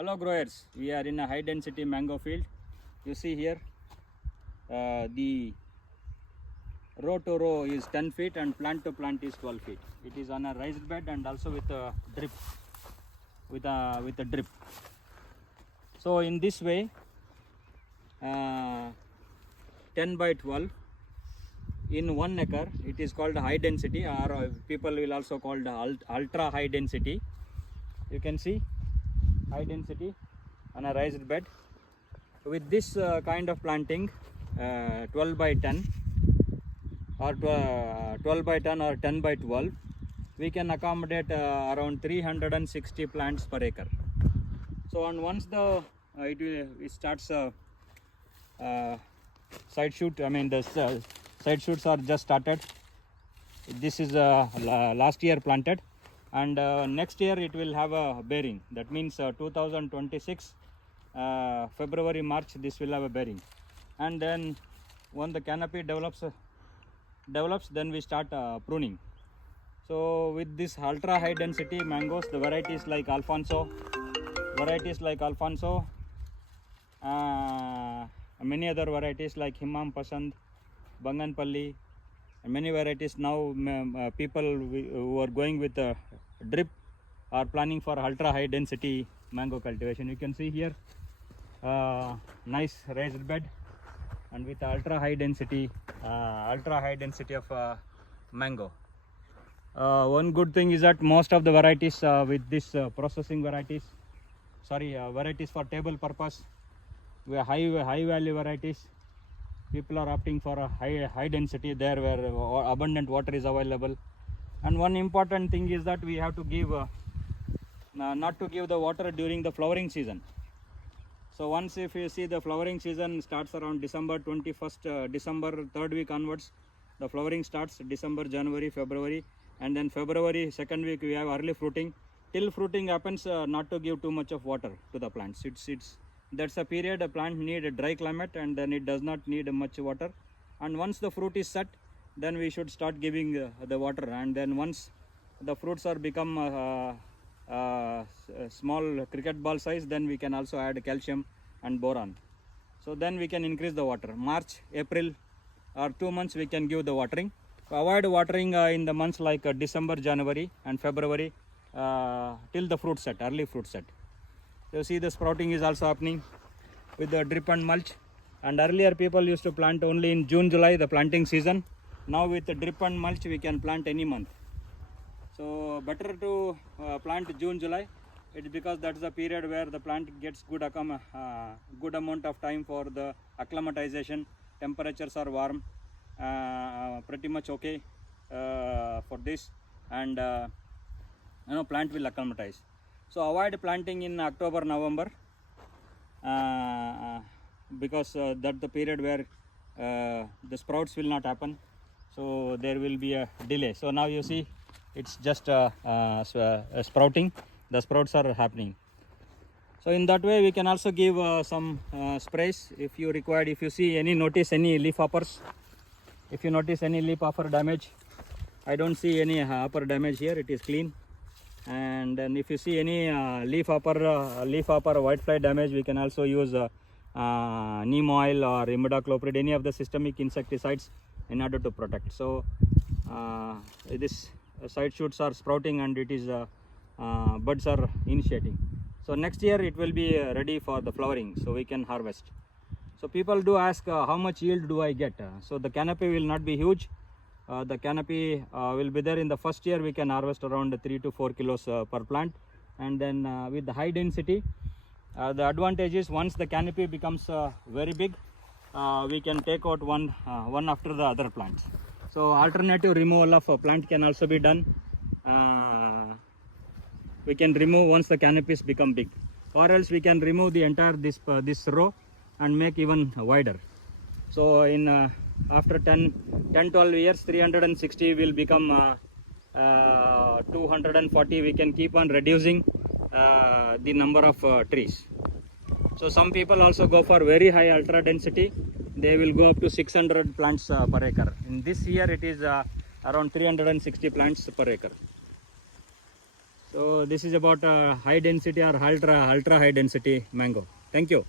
Hello growers, we are in a high density mango field. You see here the row to row is 10 feet and plant to plant is 12 feet. It is on a raised bed and also with a drip, with a drip. So in this way 10 by 12 in 1 acre, it is called high density, or people will also call the ultra high density. You can see high density on a raised bed. With this kind of planting, 12 by 10 or 12 by 10 or 10 by 12, we can accommodate around 360 plants per acre. So, and once the it starts side shoot, the side shoots are just started. This is last year planted, and next year it will have a bearing. That means 2026 February, March, this will have a bearing. And then when the canopy develops, then we start pruning. So with this ultra high density mangoes, the varieties like Alfonso, many other varieties like himampasand, Banganpalli, and many varieties now, people who are going with a drip are planning for ultra high density mango cultivation. You can see here nice raised bed and with ultra high density of mango. One good thing is that most of the varieties with this processing varieties for table purpose, we are high value varieties. People are opting for a high density there where abundant water is available. And one important thing is that we have to give not to give the water during the flowering season. So once, if you see, the flowering season starts around December 21st, December 3rd week onwards, the flowering starts December, January, February, and then February 2nd week we have early fruiting. Till fruiting happens, not to give too much of water to the plants. That's a period a plant need a dry climate, and then it does not need much water. And once the fruit is set, then we should start giving the water. And then once the fruits are become small cricket ball size, then we can also add calcium and boron. So then we can increase the water. March, April, or 2 months we can give the watering. Avoid watering in the months like December, January and February till the fruit set, early fruit set. You see the sprouting is also happening with the drip and mulch. And earlier people used to plant only in June, July, the planting season. Now with the drip and mulch we can plant any month. So better to plant June, July. It's because that's the period where the plant gets good amount of time for the acclimatization. Temperatures are warm, pretty much okay for this, and plant will acclimatize. So avoid planting in October, November, because that's the period where the sprouts will not happen. So there will be a delay. So now you see it's just sprouting. The sprouts are happening. So in that way we can also give some sprays if you required. If you notice any leaf hoppers, if you notice any leaf hopper damage, I don't see any hopper damage here. It is clean. And then if you see any leaf hopper whitefly damage, we can also use neem oil or imidacloprid, any of the systemic insecticides, in order to protect. So this side shoots are sprouting and it is buds are initiating. So next year it will be ready for the flowering, so we can harvest. So people do ask how much yield do I get? So the canopy will not be huge. The canopy will be there. In the first year we can harvest around 3 to 4 kilos per plant. And then with the high density, the advantage is once the canopy becomes very big, we can take out one after the other plants. So alternative removal of a plant can also be done. We can remove once the canopies become big, or else we can remove the entire this row and make even wider. So in after 10-12 years, 360 will become 240. We can keep on reducing the number of trees. So some people also go for very high ultra density. They will go up to 600 plants per acre. In this year it is around 360 plants per acre. So this is about high density or ultra high density mango. Thank you.